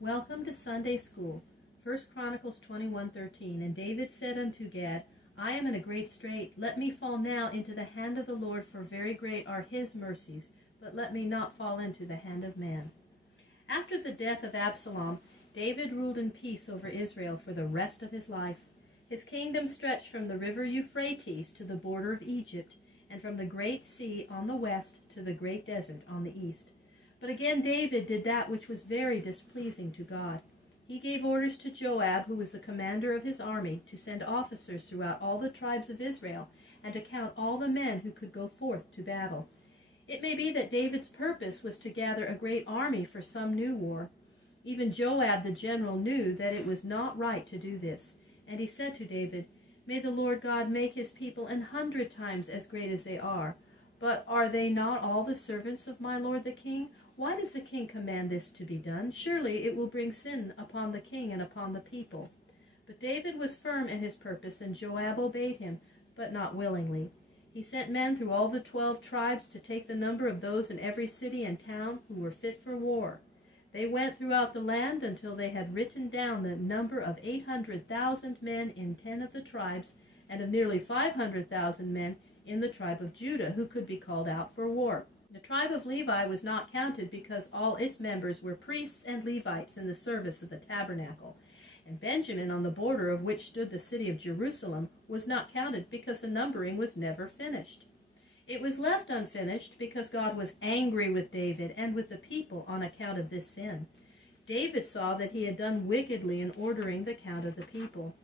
Welcome to Sunday School. 1 Chronicles 21:13. And David said unto Gad, I am in a great strait. Let me fall now into the hand of the Lord, for very great are his mercies. But let me not fall into the hand of man. After the death of Absalom, David ruled in peace over Israel for the rest of his life. His kingdom stretched from the river Euphrates to the border of Egypt, and from the great sea on the west to the great desert on the east. But again David did that which was very displeasing to God. He gave orders to Joab, who was the commander of his army, to send officers throughout all the tribes of Israel, and to count all the men who could go forth to battle. It may be that David's purpose was to gather a great army for some new war. Even Joab the general knew that it was not right to do this, and he said to David, May the Lord God make his people 100 times as great as they are. But are they not all the servants of my lord the king? Why does the king command this to be done? Surely it will bring sin upon the king and upon the people. But David was firm in his purpose, and Joab obeyed him, but not willingly. He sent men through all the 12 tribes to take the number of those in every city and town who were fit for war. They went throughout the land until they had written down the number of 800,000 men in 10 of the tribes, and of nearly 500,000 men in the tribe of Judah who could be called out for war. The tribe of Levi was not counted because all its members were priests and Levites in the service of the tabernacle. And Benjamin, on the border of which stood the city of Jerusalem, was not counted because the numbering was never finished. It was left unfinished because God was angry with David and with the people on account of this sin. David saw that he had done wickedly in ordering the count of the people.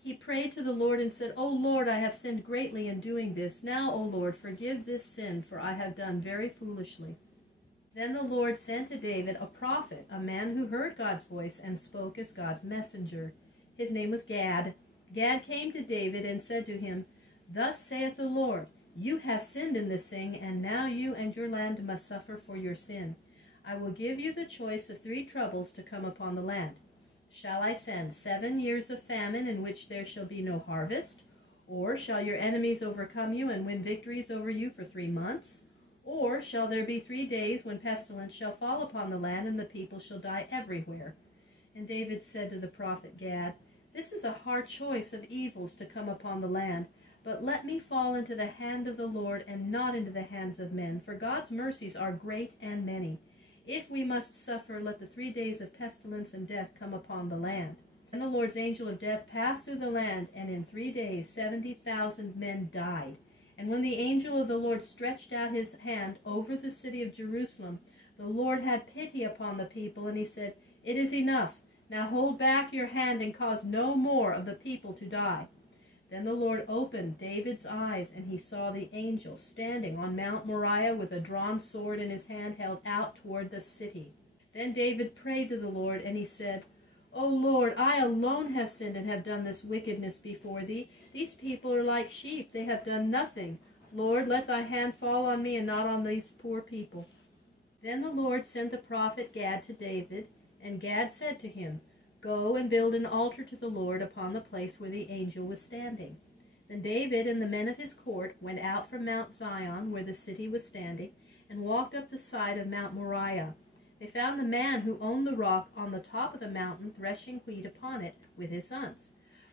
He prayed to the Lord and said, O Lord, I have sinned greatly in doing this. Now, O Lord, forgive this sin, for I have done very foolishly. Then the Lord sent to David a prophet, a man who heard God's voice and spoke as God's messenger. His name was Gad. Gad came to David and said to him, Thus saith the Lord, You have sinned in this thing, and now you and your land must suffer for your sin. I will give you the choice of 3 troubles to come upon the land. Shall I send 7 years of famine in which there shall be no harvest? Or shall your enemies overcome you and win victories over you for 3 months? Or shall there be 3 days when pestilence shall fall upon the land and the people shall die everywhere? And David said to the prophet Gad, This is a hard choice of evils to come upon the land, but let me fall into the hand of the Lord and not into the hands of men, for God's mercies are great and many. If we must suffer, let the 3 days of pestilence and death come upon the land. And the Lord's angel of death passed through the land, and in 3 days 70,000 men died. And when the angel of the Lord stretched out his hand over the city of Jerusalem, the Lord had pity upon the people, and he said, It is enough. Now hold back your hand and cause no more of the people to die. Then the Lord opened David's eyes, and he saw the angel standing on Mount Moriah with a drawn sword in his hand held out toward the city. Then David prayed to the Lord, and he said, O Lord, I alone have sinned and have done this wickedness before thee. These people are like sheep, they have done nothing. Lord, let thy hand fall on me and not on these poor people. Then the Lord sent the prophet Gad to David, and Gad said to him, Go and build an altar to the Lord upon the place where the angel was standing. Then David and the men of his court went out from Mount Zion, where the city was standing, and walked up the side of Mount Moriah. They found the man who owned the rock on the top of the mountain threshing wheat upon it with his sons.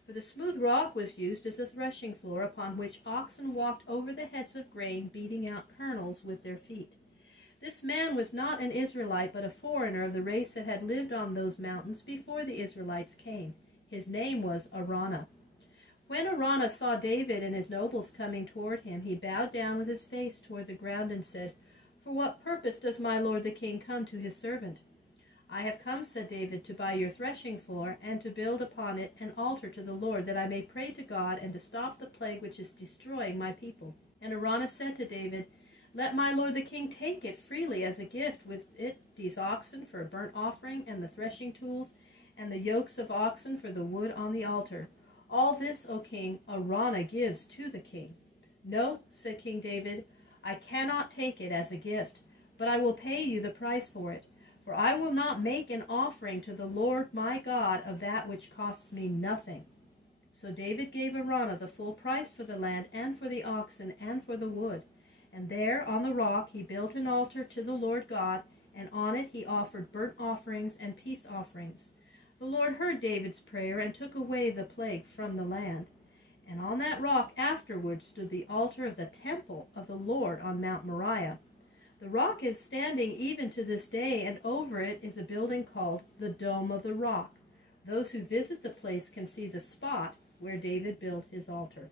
For the smooth rock was used as a threshing floor upon which oxen walked over the heads of grain, beating out kernels with their feet. This man was not an Israelite, but a foreigner of the race that had lived on those mountains before the Israelites came. His name was Araunah. When Araunah saw David and his nobles coming toward him, he bowed down with his face toward the ground and said, For what purpose does my lord the king come to his servant? I have come, said David, to buy your threshing floor, and to build upon it an altar to the Lord, that I may pray to God, and to stop the plague which is destroying my people. And Araunah said to David, Let my lord the king take it freely as a gift, with it these oxen for a burnt offering, and the threshing tools, and the yokes of oxen for the wood on the altar. All this, O king, Araunah gives to the king. No, said King David, I cannot take it as a gift, but I will pay you the price for it. For I will not make an offering to the Lord my God of that which costs me nothing. So David gave Araunah the full price for the land, and for the oxen, and for the wood. And there on the rock he built an altar to the Lord God, and on it he offered burnt offerings and peace offerings. The Lord heard David's prayer and took away the plague from the land. And on that rock afterward stood the altar of the temple of the Lord on Mount Moriah. The rock is standing even to this day, and over it is a building called the Dome of the Rock. Those who visit the place can see the spot where David built his altar.